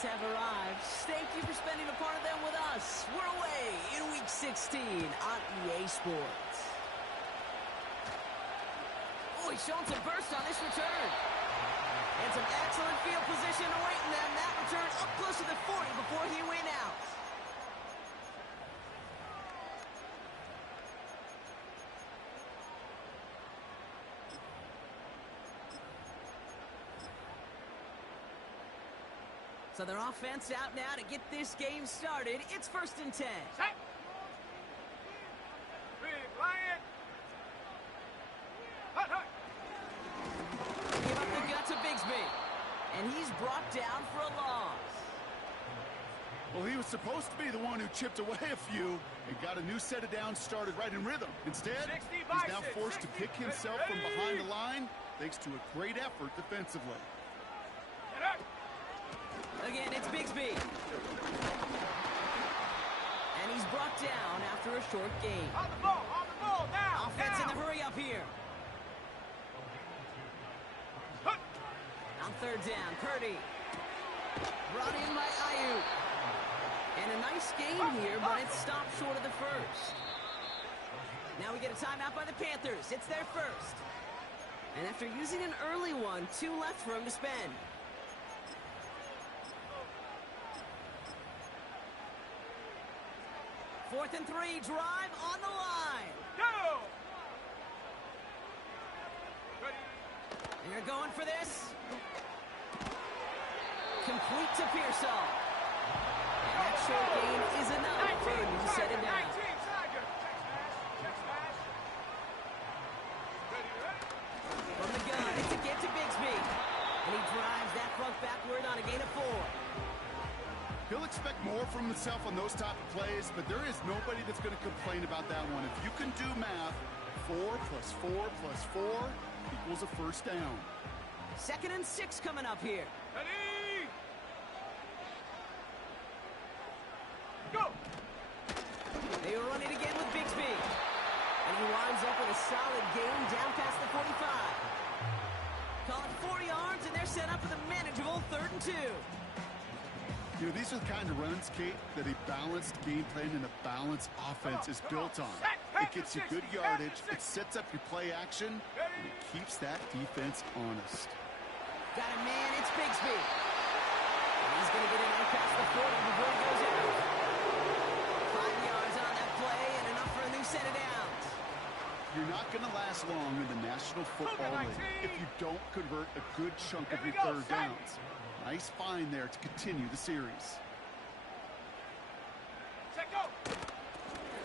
Sundays have arrived. Thank you for spending a part of them with us. We're away in Week 16 on EA Sports. Oh, he's showing some burst on this return. And some excellent field position awaiting them. That return up close to the 40 before he went out. So their offense out now to get this game started. It's 1st and 10. Set. Big Lion. Hut, hut. Give up the gut to Bigsby. And he's brought down for a loss. Well, he was supposed to be the one who chipped away a few and got a new set of downs started right in rhythm. Instead, he's now forced to pick himself from behind the line thanks to a great effort defensively. Again, it's Bigsby. And he's brought down after a short game. On the ball, now. Offense now. in the hurry up here. Hut. On 3rd down, Purdy. Brought in by Ayuk. And a nice game here, but it's stopped short of the first. Now we get a timeout by the Panthers. It's their first. And after using an early one, 2 left for him to spend. 4th and 3, drive on the line. Go! And you're going for this. Complete to Pearsall. And that short gain is enough for a new set of down. From the gun, it's a get to Bigsby. And he drives that front backward on a gain of 4. He'll expect more from himself on those type of plays, but there is nobody that's going to complain about that one. If you can do math, 4 plus 4 plus 4 equals a first down. 2nd and 6 coming up here. Ready? Go! They run it again with Bigsby. And he winds up with a solid gain down past the 45. Call it 4 yards, and they're set up with a manageable 3rd and 2. You know, these are the kind of runs, Kate, that a balanced game plan and a balanced offense is built on. It gets you good yardage, it sets up your play action, and it keeps that defense honest. Got a man, it's Bigsby. And he's going to get it out past the 40 before he goes out. 5 yards on that play and enough for a new set of downs. You're not going to last long in the National Football League if you don't convert a good chunk of your 3rd downs. Nice find there to continue the series. Set, go!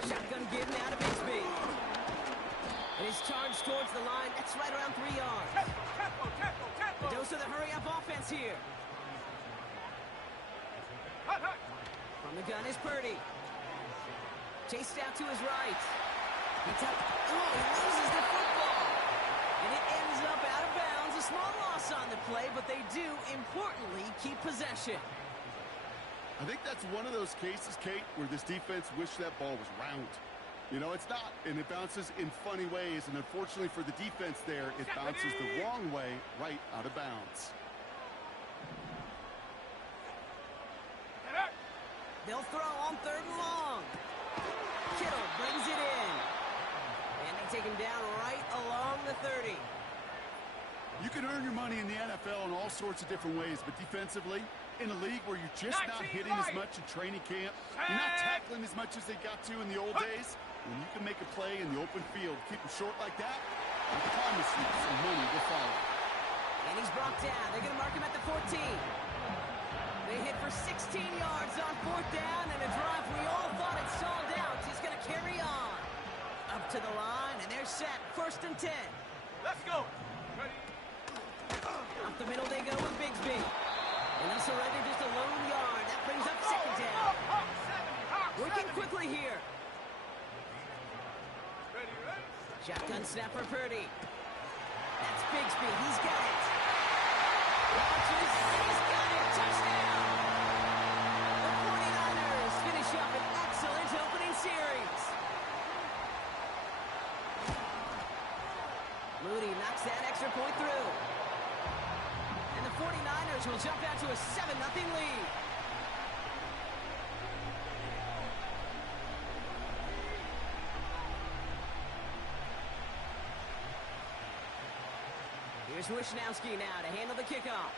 Shotgun give now to Bigsby. And his charge towards the line, that's right around 3 yards. Tempo. The dose of the hurry-up offense here. Hut, hut. From the gun is Purdy. Chased out to his right. He loses the football. And it ends up out of bounds. A small loss on the play, but they do, importantly, keep possession. I think that's one of those cases, Kate, where this defense wished that ball was round. You know, it's not, and it bounces in funny ways, and unfortunately for the defense there, it bounces the wrong way right out of bounds. They'll throw on 3rd and long. Kittle brings it in. And they take him down right along the 30. You can earn your money in the NFL in all sorts of different ways, but defensively, in a league where you're just not hitting as much in training camp, you're not tackling as much as they got to in the old days, when you can make a play in the open field, keep them short like that, I promise you some money will follow. And he's brought down. They're going to mark him at the 14. They hit for 16 yards on 4th down, and a drive we all thought had stalled out is going to carry on. Up to the line, and they're set. 1st and 10. Let's go. Ready? Up the middle they go with Bigsby. And they'll surrender just a lone yard. That brings up 2nd down. Working quickly here. Ready? Shotgun snap for Purdy. That's Bigsby. He's got it. Launches. He's got it. Touchdown. The 49ers finish up an excellent opening series. Moody knocks that extra point through. And the 49ers will jump out to a 7-0 lead. Here's Wisnowski now to handle the kickoff.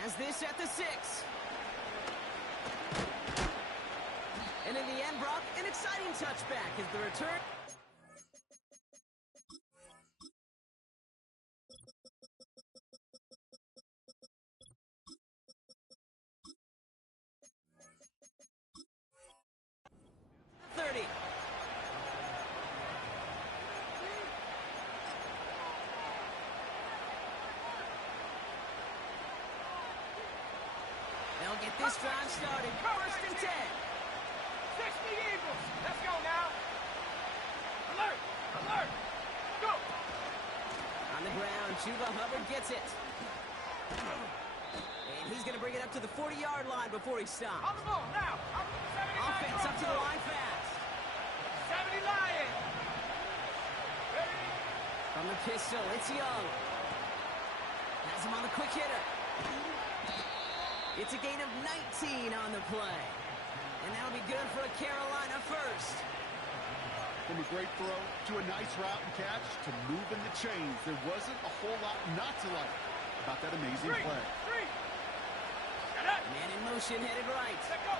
Has this at the 6. And in the end, Brock, an exciting touchback as the return. They'll get this drive started. First and 10. 60 Eagles. Let's go now. Alert! Alert! Go! On the ground, Chuba Hubbard gets it. And he's going to bring it up to the 40-yard line before he stops. On the ball now. Offense up to the line fast. 70 Lions. Ready? From the pistol, it's Young. Has him on the quick hitter. It's a gain of 19 on the play. And that'll be good for a Carolina first. From a great throw to a nice route and catch to moving the chains, there wasn't a whole lot not to like about that amazing play. Man in motion, headed right. Let go.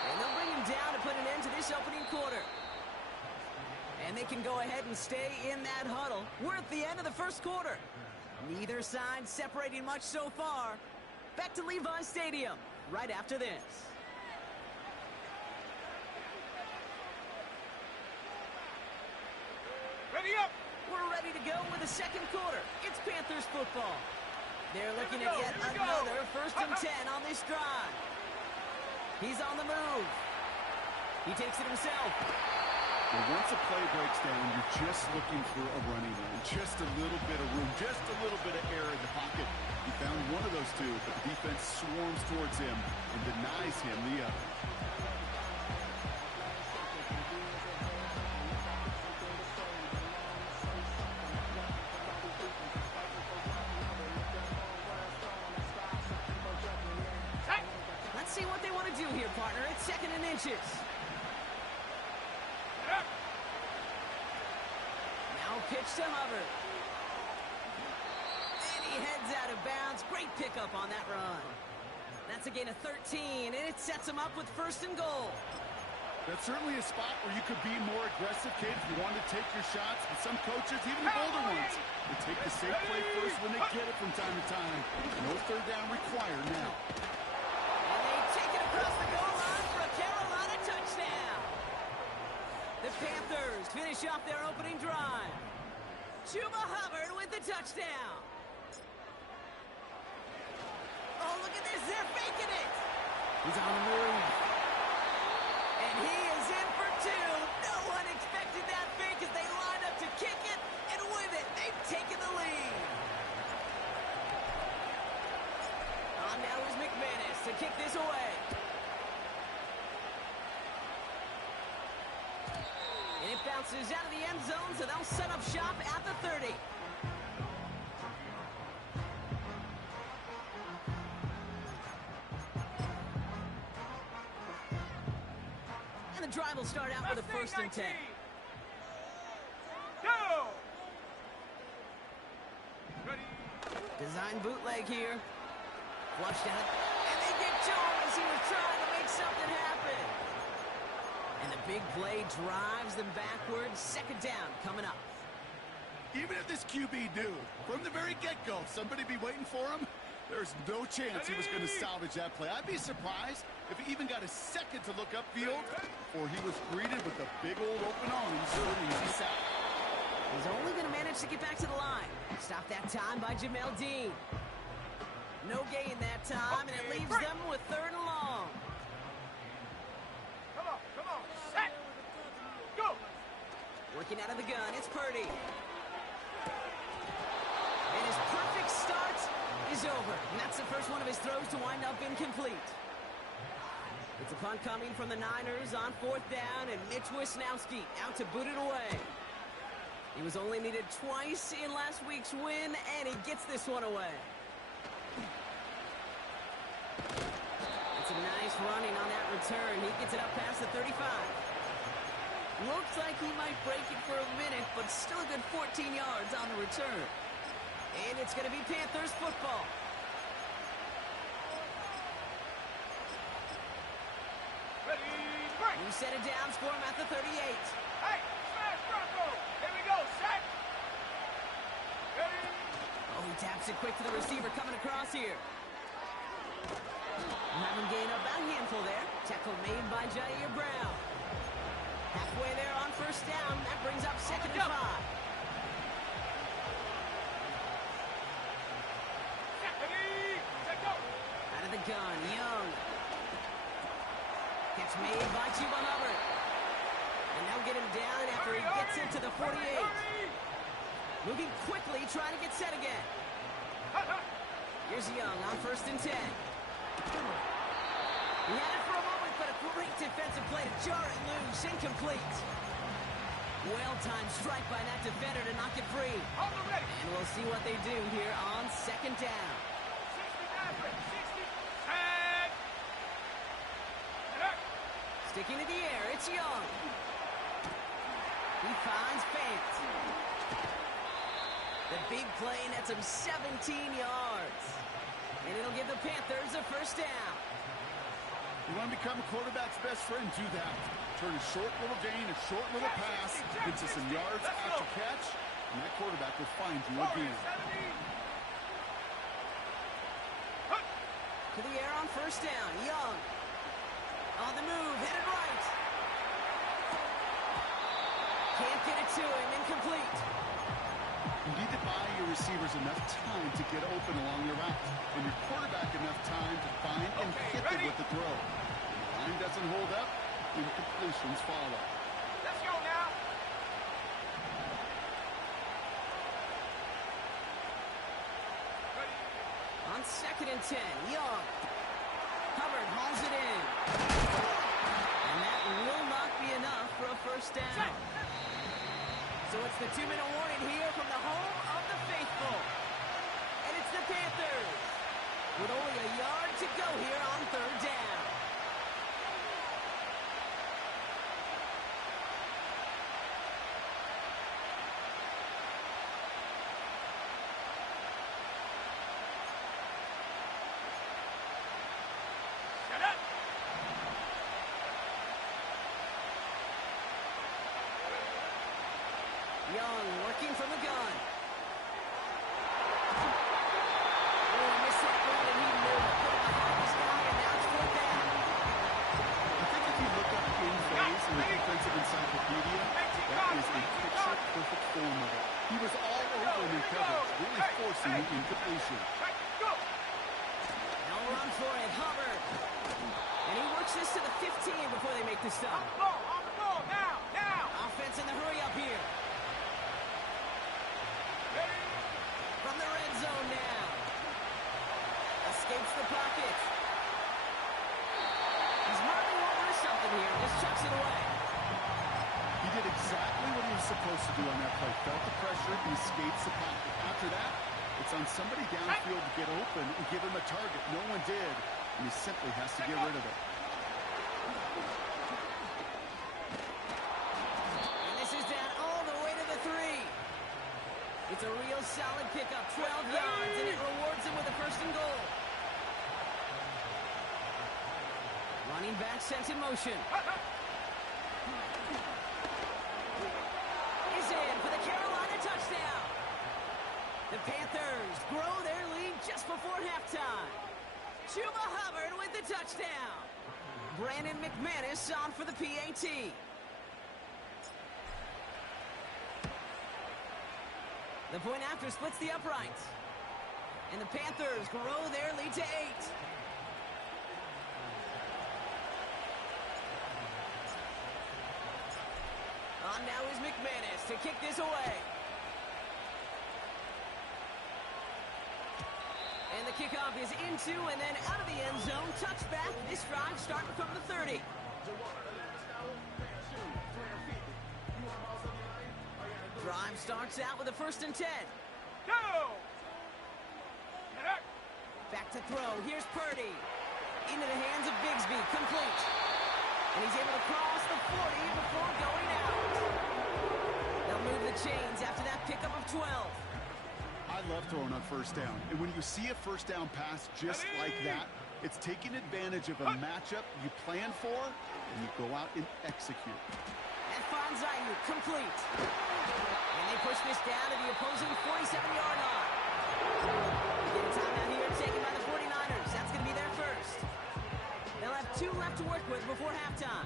And they'll bring him down to put an end to this opening quarter. And they can go ahead and stay in that huddle. We're at the end of the first quarter. Neither side separating much so far. Back to Levi Stadium right after this. Ready up. We're ready to go with the second quarter. It's Panthers football. They're looking at yet Here we go. another first and 10 on this drive. He's on the move. He takes it himself. Well, once a play breaks down, you're just looking for a running lane. Just a little bit of room, just a little bit of air in the pocket. He found one of those two, but the defense swarms towards him and denies him the other. Let's see what they want to do here, partner. It's 2nd and inches. Pitch to Hubbard. And he heads out of bounds. Great pickup on that run. That's a gain of 13, and it sets him up with 1st and goal. That's certainly a spot where you could be more aggressive, kid, if you want to take your shots. But some coaches, even the older ones, they take the safe play first when they get it from time to time. No third down required now. And they take it across the goal line for a Carolina touchdown. The Panthers finish off their opening drive. Chuba Hubbard with the touchdown. Oh, look at this. They're faking it. He's on the move. And he is in for 2. No one expected that fake as they lined up to kick it. And with it, they've taken the lead. On now is McManus to kick this away. And it bounces out of the end zone, so they'll set up shop at the 30. And the drive will start out with a 1st and 10. Go! Ready? Design bootleg here. Flushed out. And they get to him as he was trying to make something happen. And the big play drives them backwards. 2nd down coming up. Even if this QB knew from the very get-go somebody be waiting for him, there's no chance he was going to salvage that play. I'd be surprised if he even got a second to look upfield before he was greeted with a big old open arms for an easy sack. He's only going to manage to get back to the line. Stopped that time by Jamel Dean. No gain that time, and it leaves them with 3rd and long. Come on, come on. Set. Go. Working out of the gun, it's Purdy. And his perfect start is over. And that's the first one of his throws to wind up incomplete. It's a punt coming from the Niners on 4th down, and Mitch Wisnowski out to boot it away. He was only needed twice in last week's win, and he gets this one away. It's a nice running on that return. He gets it up past the 35. Looks like he might break it for a minute, but still a good 14 yards on the return. And it's going to be Panthers football. Ready, break. New set of downs for him at the 38. Hey, smash Bronco. Here we go, set. Ready. Oh, he taps it quick to the receiver coming across here. Have him gain up a handful there. Tackle made by Jair Brown. Halfway there on first down. That brings up 2nd and 5. Ready, set, go. Out of the gun, Young. Catch made by Chuba Hubbard. And they'll get him down after he gets into the 48. Moving quickly, trying to get set again. Here's Young on 1st and 10. He had it for a moment, but a great defensive play to jar it loose. Incomplete. Well-timed strike by that defender to knock it free. On the ready. And we'll see what they do here on 2nd down. 60, 60. And. Sticking to the air, it's Young. He finds Fant. The big play nets him 17 yards. And it'll give the Panthers a 1st down. You want to become a quarterback's best friend? Do that. Turn a short little gain, a short little pass into some yards after catch, and that quarterback will find you again. To the air on 1st down. Young. On the move, headed right. Can't get it to him, incomplete. You need to buy your receivers enough time to get open along your route, and your quarterback enough time to find and hit them with the throw. When the line doesn't hold up, incompletions follow. Let's go now. Ready. On 2nd and 10, Young. Hubbard hauls it in. And that will not be enough for a 1st down. So it's the 2-minute warning here from the home of the faithful. And it's the Panthers with only a yard to go here on 3rd down. Set up. Young working from the gun. Oh, he missed that one, and he knew it. Put it behind his guy, and now it's 4th down. I think if you look up game phase in the defensive encyclopedia, that is a picture-perfect form of it. He was all over him in coverage, really forcing the incompletion. Right, go. No run for it, Hubbard. And he works this to the 15 before they make the stop. On the ball, now, now. Offense in the hurry up here. Ready. From the red zone now. Escapes the pocket. He's marking over something here. Just chucks it away. He did exactly what he was supposed to do on that play. Felt the pressure and escapes the pocket. After that, it's on somebody downfield to get open and give him a target. No one did, and he simply has to get rid of it. And this is down all the way to the 3. It's a real solid pickup, 12 yards, and it rewards him with a 1st and goal. Running back sent in motion. Is in for the Carolina touchdown. The Panthers grow their lead just before halftime. Chuba Hubbard with the touchdown. Brandon McManus on for the PAT. The point after splits the uprights. And the Panthers grow their lead to 8. On now is McManus to kick this away. And the kickoff is into and then out of the end zone. Touchback. This drive starting from the 30. Drive starts out with a 1st and 10. Go. Back to throw. Here's Purdy. Into the hands of Bigsby. Complete. And he's able to cross the 40 before going out. They'll move the chains after that pickup of 12. I love throwing on first down. And when you see a first down pass just like that, it's taking advantage of a matchup you plan for, and you go out and execute. That finds Ayuk complete. And they push this down to the opposing 47-yard line. We get a timeout here taken by the 49ers. That's going to be their first. They'll have 2 left to work with before halftime.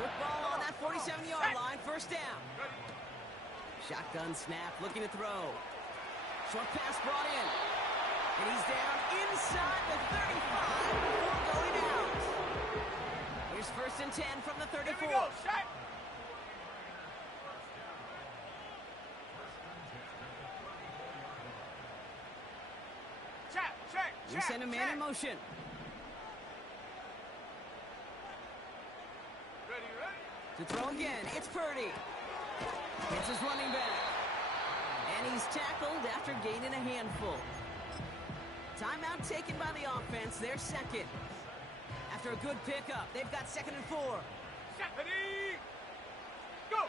Football on that 47-yard line, first down. Shotgun snap, looking to throw. Short pass brought in. And he's down inside the 35 before going out. Here's first and 10 from the 34. Here we go, Shaq. We send a man in motion. Ready. To throw again, it's Purdy. It's his running back. And he's tackled after gaining a handful. Timeout taken by the offense, their second. After a good pickup, they've got 2nd and 4. Ready. Go.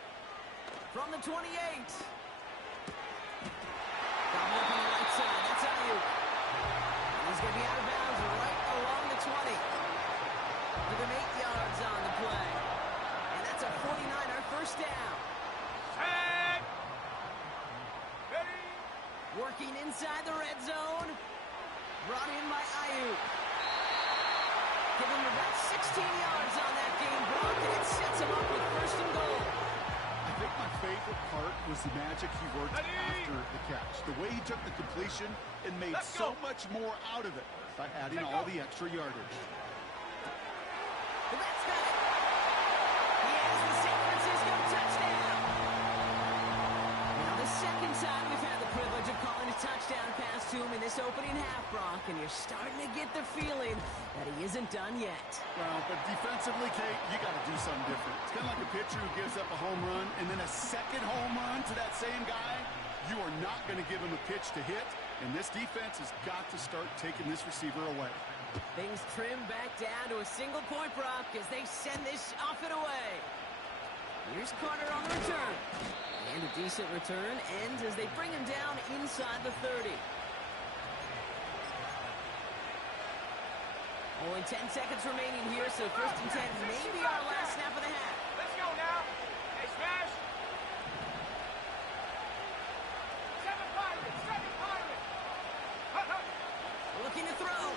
From the 28. Gobbled up on the right side, that's Ayuk. He's going to be out of bounds right along the 20. Give him 8 yards on the play. And that's a 49er first down. Set. Ready. Working inside the red zone. Brought in by Ayuk. Give him about 16 yards on that game block, and it sets him up with first and goal. I think my favorite part was the magic he worked after the catch. The way he took the completion and made so much more out of it by adding all the extra yardage. Well, that's got it. He has the San Francisco touchdown. Now, the second time we've had the privilege of calling a touchdown pass to him in this opening half, Brock, and you're starting to get the feeling that he isn't done yet. Well, but defensively, Kate, you got to do something different. It's kind of like a pitcher who gives up a home run and then a second home run to that same guy. You are not going to give him a pitch to hit, and this defense has got to start taking this receiver away. Things trim back down to a single point, Brock, as they send this off and away. Here's Carter on the return. And a decent return ends as they bring him down inside the 30. Only 10 seconds remaining here, so first and 10 may be our last snap of the half. Let's go now. Hey, smash. 7 Pirates. Looking to throw.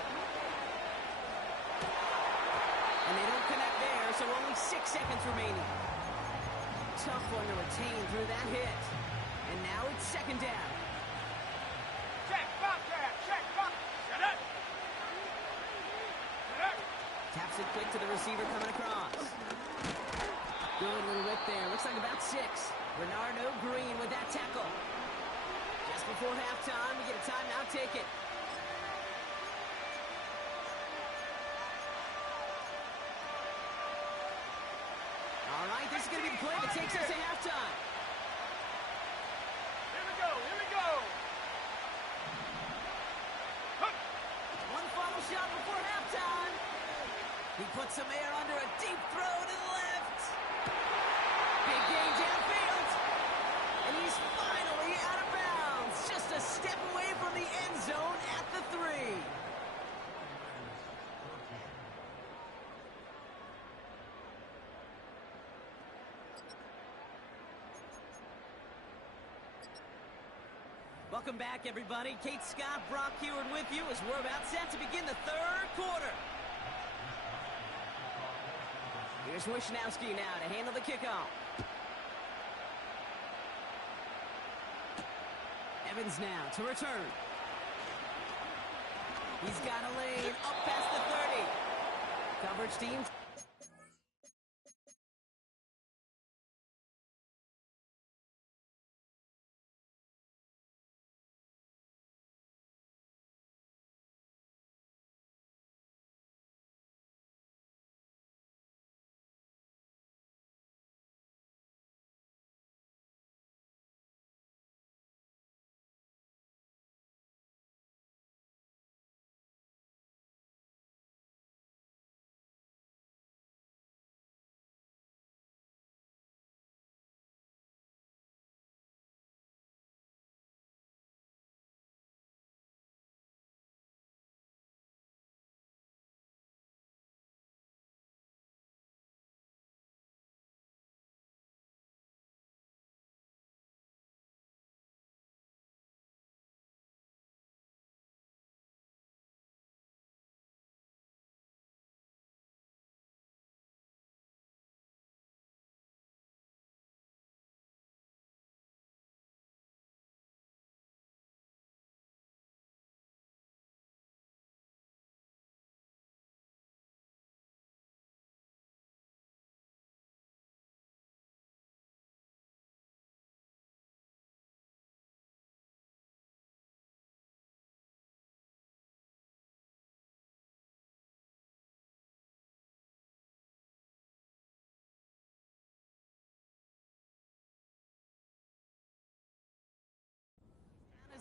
And they don't connect there, so only 6 seconds remaining. Tough one to retain through that hit. And now it's second down. Check, Bobcat. Check, Bobcat. Shut up. Taps it quick to the receiver coming across. Good little whip there. Looks like about 6. Bernardo Green with that tackle. Just before halftime, we get a timeout taken. All right, this is going to be the play that takes us to halftime. Here we go. One final shot before halftime. He puts some air under a deep throw to the left. Big gain downfield. And he's finally out of bounds. Just a step away from the end zone at the 3. Welcome back, everybody. Kate Scott, Brock Heward with you as we're about set to begin the third quarter. Here's Wishnowski now to handle the kickoff. Evans now to return. He's got a lane up past the 30. Coverage team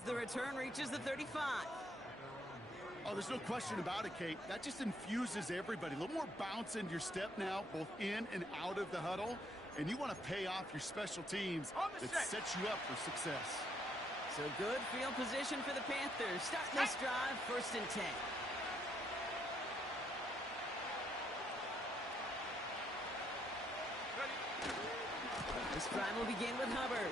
The return reaches the 35. Oh, there's no question about it, Kate. That just infuses everybody. A little more bounce into your step now, both in and out of the huddle. And you want to pay off your special teams that sets you up for success. So good field position for the Panthers. Starting this drive, 1st and 10. This drive will begin with Hubbard.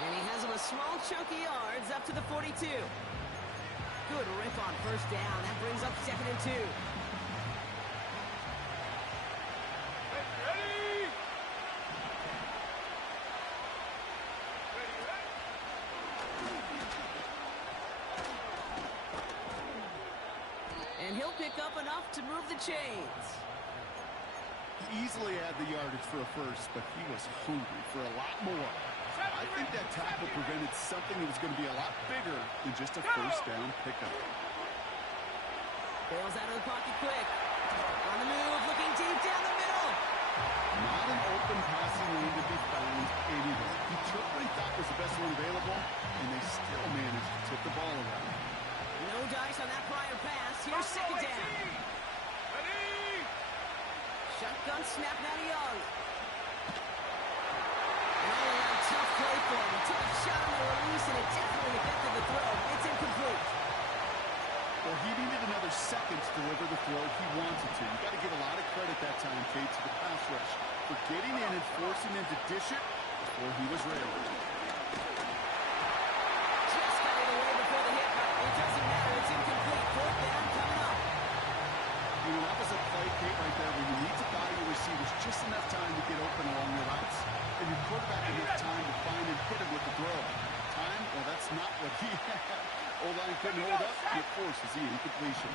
And he has him a small chunk of yards up to the 42. Good rip on 1st down. That brings up 2nd and 2. And he'll pick up enough to move the chains. He easily had the yardage for a first, but he was hungry for a lot more. I think that tackle prevented something that was going to be a lot bigger than just a 1st down pickup. Bails out of the pocket quick. On the move, looking deep down the middle. Not an open passing lane to be found anywhere. He took what he thought was the best one available, and they still managed to tip the ball around. No dice on that prior pass. Here's 2nd down. Shotgun snap now to Young. And all around tough play for him. He took a shot on the release, and it definitely affected the throw. It's incomplete. Well, he needed another second to deliver the throw he wanted to. You got to give a lot of credit that time, Kate, to the pass rush for getting in and forcing him to dish it before he was ready. Just got it away before the hit. It doesn't matter. It's incomplete. 4th down coming up. You know, that was a play, Kate, right there where you need to buy your receivers just enough time to get open along your routes. And your quarterback enough time to find and hit him with the throw. Time? Well, that's not what he had. O-line couldn't hold up, and it forces the incompletion.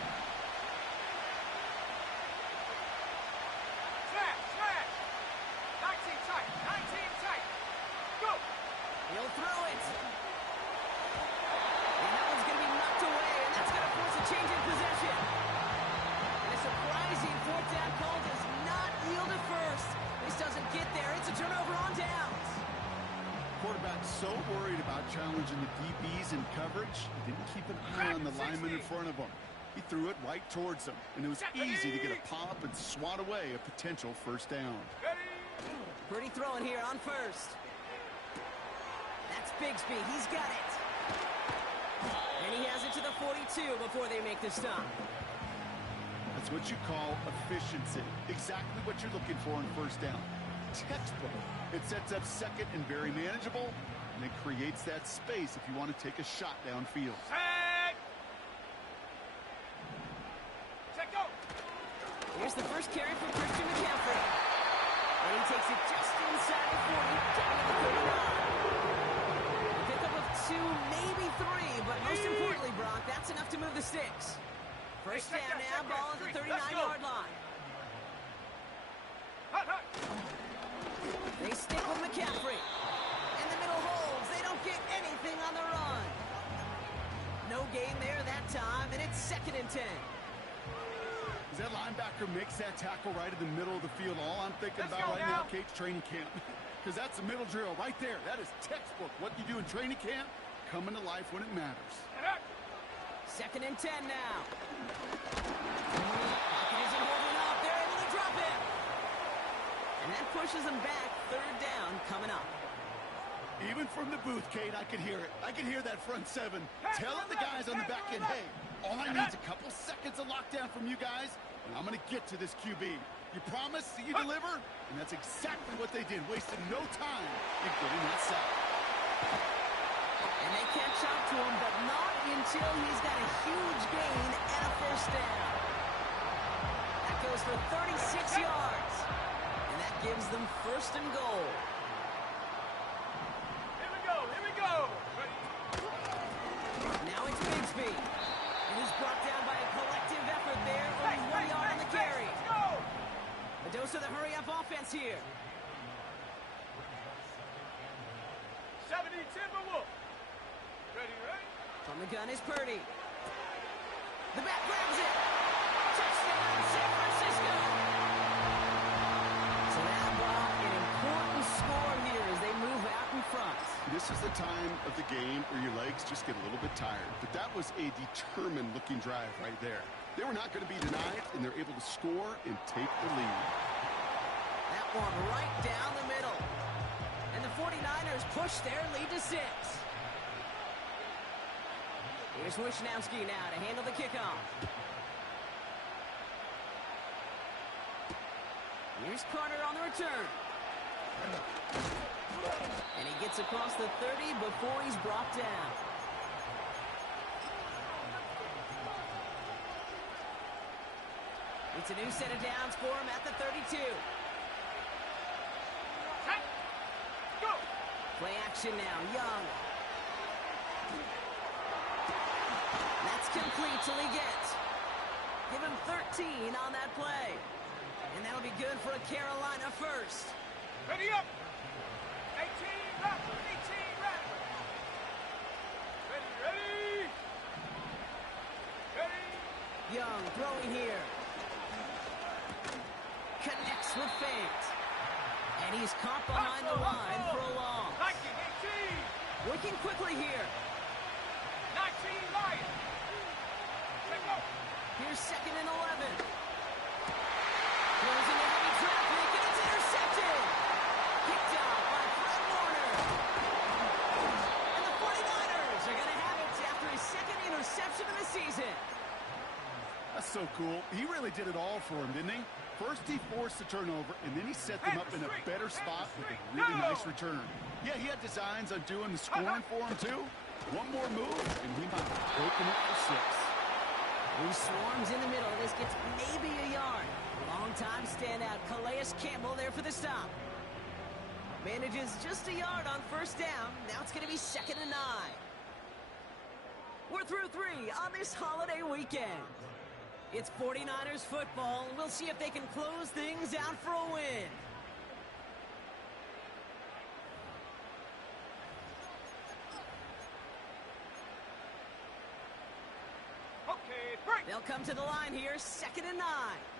Smash! 19 tight! Go! He'll throw it. And that one's going to be knocked away, and that's going to force a change in possession. And a surprising 4th down call does not yield at first. This doesn't get there. It's a turnover on downs. Quarterback's so worried about challenging the DBs in coverage, he didn't keep an eye on the lineman in front of him. He threw it right towards him, and it was easy to get a pop and swat away a potential 1st down. Pretty throwing here on 1st. That's Bigsby. He's got it. And he has it to the 42 before they make the stop. That's what you call efficiency. Exactly what you're looking for in 1st down. Textbook. It sets up 2nd and very manageable, and it creates that space if you want to take a shot downfield. Set, go! Here's the first carry for Christian McCaffrey. And he takes it just inside the 40, down to the 39. A pickup of 2, maybe 3, but most importantly, Brock, that's enough to move the sticks. 1st down now, ball at the 39-yard line. They stick with McCaffrey. And the middle holds. They don't get anything on the run. No gain there that time, and it's 2nd and 10. As that linebacker makes that tackle right in the middle of the field, all I'm thinking about right now, Kate's training camp. Because that's a middle drill right there. That is textbook. What you do in training camp, coming to life when it matters. 2nd and 10 now. Pocket isn't holding up. They're able to drop it. And that pushes them back. 3rd down coming up. Even from the booth, Kate, I could hear it. I could hear that front 7 telling the guys on the back end, hey, all I need is a couple seconds of lockdown from you guys, and I'm going to get to this QB. You promise that you deliver? And that's exactly what they did, wasting no time in getting that sack. And they catch up to him, but not until he's got a huge gain and a 1st down. That goes for 36 yards. And that gives them 1st and goal. Here we go! Now it's Bigsby. And he's brought down by a collective effort there. Only 1 yard on the carry. Let's go! A dose of the hurry-up offense here. 70 Timberwolf. Ready? From the gun is Purdy. The back grabs it. Touchdown, San Francisco. So now, Brock, an important score here as they move out in front. This this is the time of the game where your legs just get a little bit tired. But that was a determined-looking drive right there. They were not going to be denied, and they're able to score and take the lead. That one right down the middle. And the 49ers push their lead to 6. Here's Wishnowski now to handle the kickoff. Here's Carter on the return. And he gets across the 30 before he's brought down. It's a new set of downs for him at the 32. Go! Play action now, Young. That's complete till he gets. Give him 13 on that play. And that'll be good for a Carolina first. Ready up! 18 left! 18 left! Ready! Young throwing here. Connects with feint. And he's caught behind the line for a loss. 19, 18! Working quickly here. 19 Lions! Check up! Here's 2nd and 11. Throws into heavy traffic, and it's intercepted. Picked off by Fred Warner. And the 49ers are going to have it after his 2nd interception of the season. That's so cool. He really did it all for him, didn't he? First, he forced the turnover, and then he set them up in a better spot with a really nice return. Yeah, he had designs on doing the scoring for him, too. One more move, and he might have broken it for 6. He swarms in the middle. This gets maybe a yard. Long-time standout Calais Campbell there for the stop. Manages just a yard on first down. Now it's going to be 2nd and 9. We're through 3 on this holiday weekend. It's 49ers football. We'll see if they can close things out for a win. Okay, break! They'll come to the line here, 2nd and 9.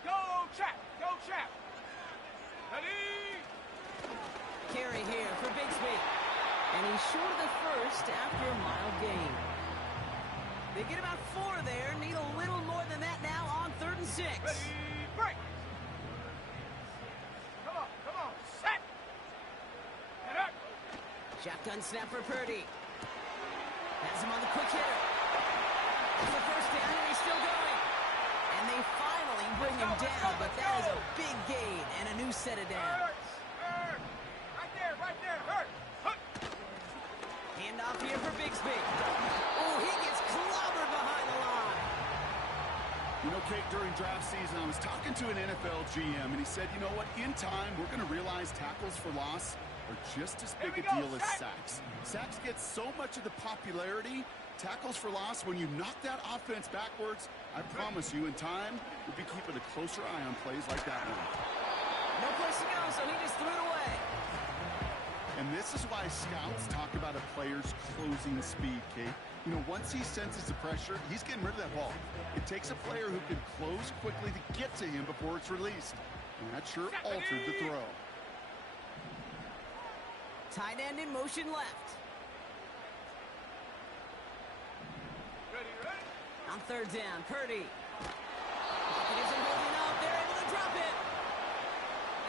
Go, Chap! Go, Chap! Ready! Carry here for Bigsby. And he's short of the first after a mild gain. They get about 4 there. Need a little more than that now on 3rd and 6. Ready, break! Come on, set! Get up! Shotgun snap for Purdy. Has him on the quick hitter. It's the first down, and he's still going. And they finally bring him down, but that is a big gain and a new set of downs. Hurt! Right there, hurt! Handoff here for Bigsby. Oh, he gets clobbered behind the line. You know, Kate, during draft season, I was talking to an NFL GM, and he said, you know what, in time, we're going to realize tackles for loss are just as big a deal as sacks. Sacks get so much of the popularity. Tackles for loss, when you knock that offense backwards, I promise you, in time, we'll be keeping a closer eye on plays like that one. No place to go, so he just threw it away. And this is why scouts talk about a player's closing speed, Kate. You know, once he senses the pressure, he's getting rid of that ball. It takes a player who can close quickly to get to him before it's released. And that sure altered the throw. Tight end in motion left. Ready? On 3rd down, Purdy. It isn't holding up. They're able to drop it.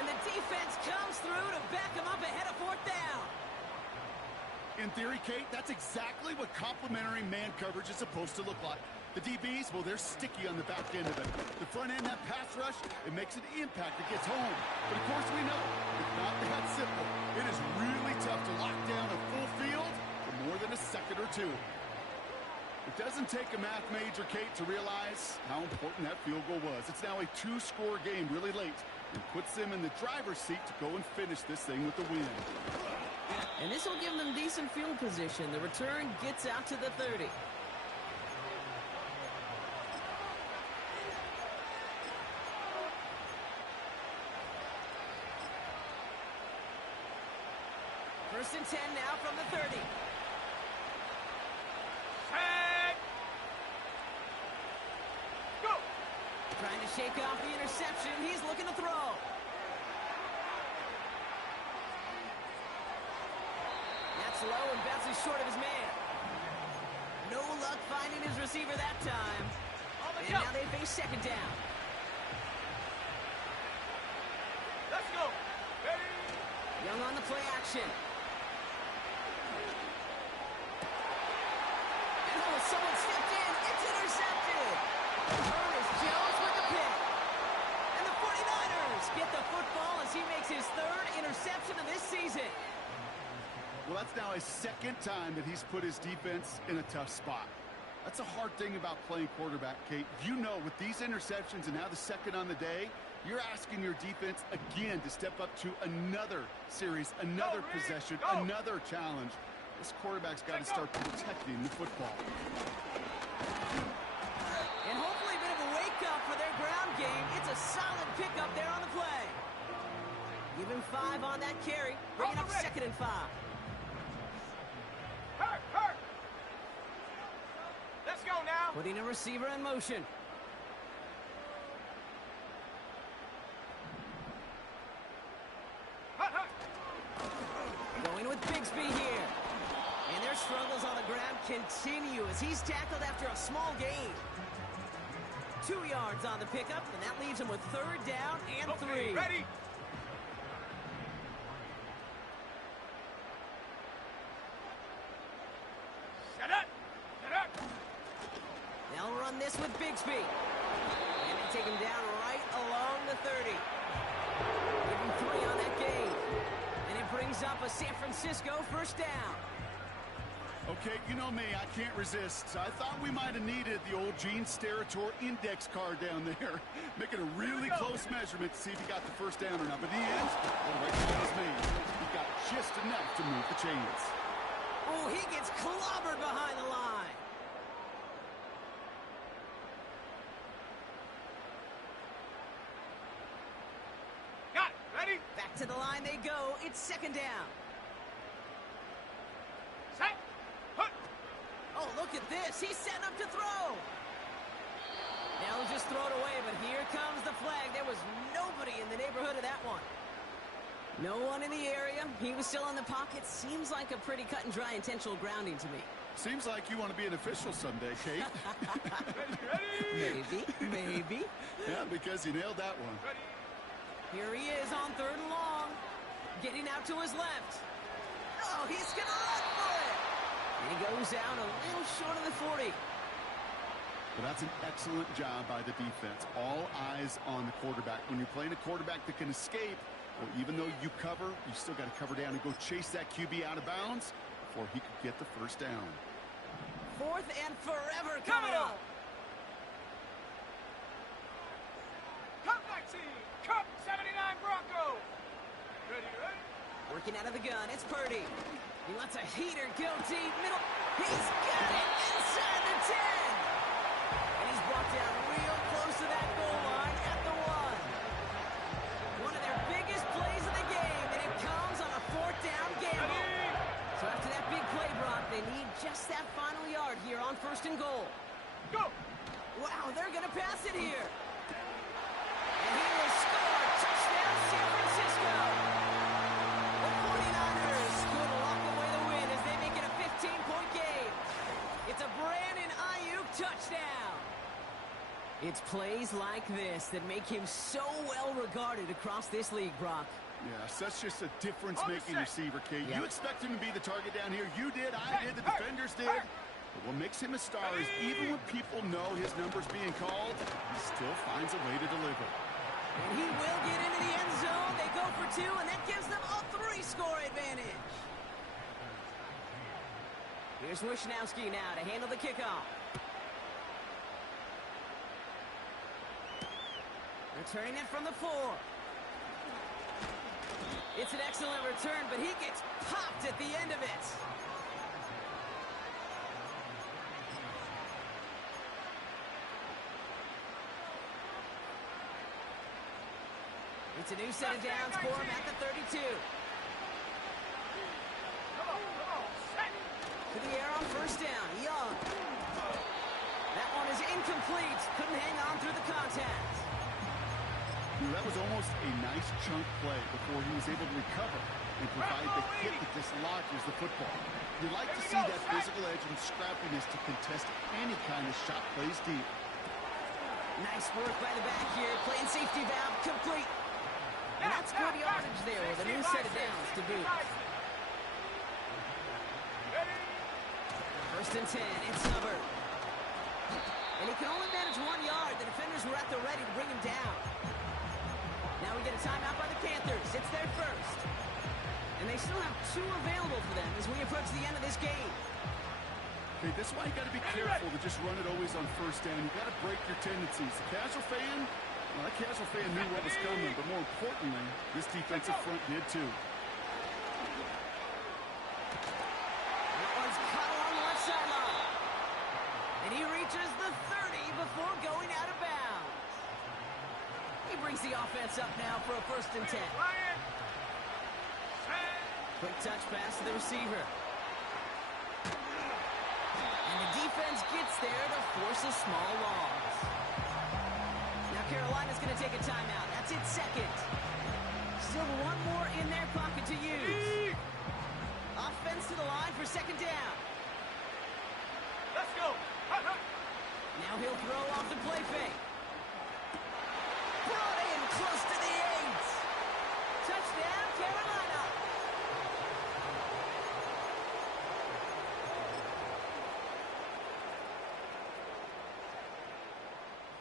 And the defense comes through to back him up ahead of 4th down. In theory, Kate, that's exactly what complementary man coverage is supposed to look like. The DBs, well, they're sticky on the back end of it. The front end, that pass rush, it makes an impact. It gets home. But of course we know, it's not that simple. It is really tough to lock down a full field for more than a second or 2. It doesn't take a math major, Kate, to realize how important that field goal was. It's now a 2-score game really late and puts them in the driver's seat to go and finish this thing with the win. And this will give them decent field position. The return gets out to the 30. First and 10 now from the 30. Set! Go! Trying to shake off the interception. He's looking to throw. That's low and bounces short of his man. No luck finding his receiver that time. And now they face second down. Let's go. Ready? Young on the play action. And oh, someone stepped in. It's intercepted. Ernest Jones with the pick. And the 49ers get the football as he makes his third interception of this season. Well, that's now his second time that he's put his defense in a tough spot. That's a hard thing about playing quarterback, Kate. You know, with these interceptions and now the second on the day, you're asking your defense again to step up to another series, another possession, another challenge. This quarterback's got to start protecting the football. And hopefully a bit of a wake-up for their ground game. It's a solid pickup there on the play. Give him 5 on that carry. Bring it up second and 5. Hurt! Let's go now. Putting a receiver in motion. Going with Bigsby here. And their struggles on the ground continue as he's tackled after a small gain. 2 yards on the pickup, and that leaves him with third down and 3. Ready? Shut up! They'll run this with Bigsby. And they take him down right along the 30. Give him 3 on that gain. And it brings up a San Francisco first down. Okay, you know me, I can't resist. I thought we might have needed the old MrSaratoga's index card down there. Making a really close measurement to see if he got the first down or not. But in the end, the right call was made. He got just enough to move the chains. Oh, he gets clobbered behind the line. Got it. Ready? Back to the line they go. It's second down. Set. Put. Oh, look at this. He's setting up to throw. Now he'll just throw it away, but here comes the flag. There was nobody in the neighborhood of that one. No one in the area. He was still in the pocket. Seems like a pretty cut and dry intentional grounding to me. Seems like you want to be an official someday, Kate. Maybe. Yeah, because you nailed that one. Ready? Here he is on third and long. Getting out to his left. Oh, he's going to run for it. And he goes down a little short of the 40. Well, that's an excellent job by the defense. All eyes on the quarterback. When you're playing a quarterback that can escape, well, even though you cover, you still got to cover down and go chase that QB out of bounds before he could get the first down. 4th and forever coming up. Cup 19. Cup 79 Bronco. Ready? Working out of the gun, it's Purdy. He wants a heater, go deep, middle. He's got it inside the 10. And he's brought down real close to that goal line at the 1. One of their biggest plays of the game, and it comes on a 4th down gamble. So after that big play, Brock, they need just that final yard here on 1st and goal. Go. Wow, they're going to pass it here. And he will score. Touchdown, San Francisco. The 49ers could lock away the win as they make it a 15-point game. It's a Brandon Ayuk touchdown. It's plays like this that make him so well regarded across this league, Brock. Yes, that's just a difference-making receiver, Kate. You expect him to be the target down here. You did, I did, the defenders did. But what makes him a star is even when people know his number's being called, he still finds a way to deliver. And he will get into the end zone. They go for 2, and that gives them a 3-score advantage. Here's Wishnowski now to handle the kickoff. Returning it from the 4. It's an excellent return, but he gets popped at the end of it. It's a new set of downs for him at the 32. Come on. Set. To the air on 1st down. Young. That one is incomplete. Couldn't hang on through the contact. That was almost a nice chunk play before he was able to recover. and provide the kick that dislodges the football. You like to see that physical edge and scrappiness to contest any kind of shot plays deep. Nice work by the back here. Playing safety valve complete. And that's good yardage there with a new set of downs to boot. First and 10, it's Hubbard. And he can only manage 1 yard. The defenders were at the ready to bring him down. Now we get a timeout by the Panthers. It's their first. And they still have 2 available for them as we approach the end of this game. Okay, this is why you got to be careful to just run it always on first down. You got to break your tendencies. The casual fan, well, that casual fan knew what was coming, but more importantly, this defensive front did too. That one's caught along the left sideline. And he reaches the 30 before going out of bounds. He brings the offense up now for a first and 10. Quick touch pass to the receiver. And the defense gets there to force a small loss. Now Carolina's going to take a timeout. That's its second. Still 1 more in their pocket to use. Offense to the line for second down. Let's go. Now he'll throw off the play fake. Brought in close to the 8. Touchdown, Carolina.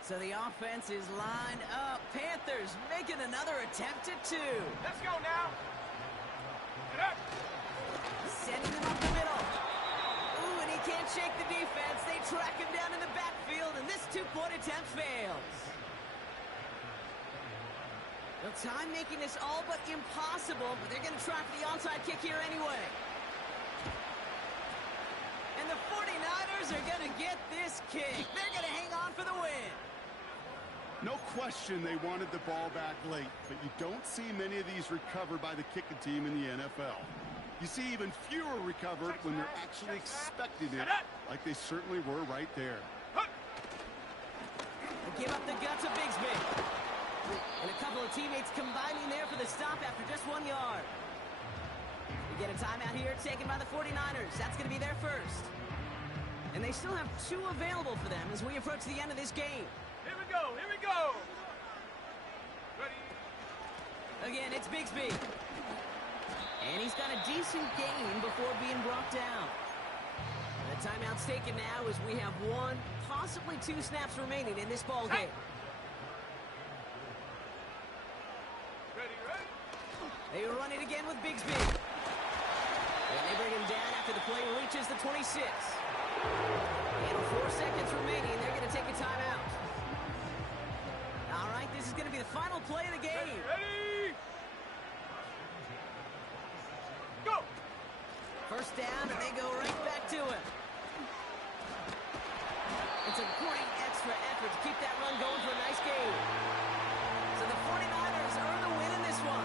So the offense is lined up. Panthers making another attempt at 2. Let's go now. Get up. Sending him up the middle. Ooh, and he can't shake the defense. They track him down in the backfield, and this 2-point attempt fails. The time making this all but impossible, but they're going to try for the onside kick here anyway. And the 49ers are going to get this kick. They're going to hang on for the win. No question they wanted the ball back late, but you don't see many of these recovered by the kicking team in the NFL. You see even fewer recovered when they're actually expecting it, like they certainly were right there. They give up the guts of Bigsby. And a couple of teammates combining there for the stop after just 1 yard. We get a timeout here taken by the 49ers. That's going to be their first. And they still have 2 available for them as we approach the end of this game. Here we go. Here we go. Ready. Again, it's Bigsby. And he's got a decent gain before being brought down. The timeout's taken now as we have 1, possibly 2 snaps remaining in this ball game. Ready, ready. They run it again with Bigsby. And they bring him down after the play reaches the 26. And 4 seconds remaining. They're going to take a timeout. All right, this is going to be the final play of the game. Ready. Go. First down, and they go right back to it. It's a great extra effort to keep that run going for a nice game. So the 49ers earn the win in this one.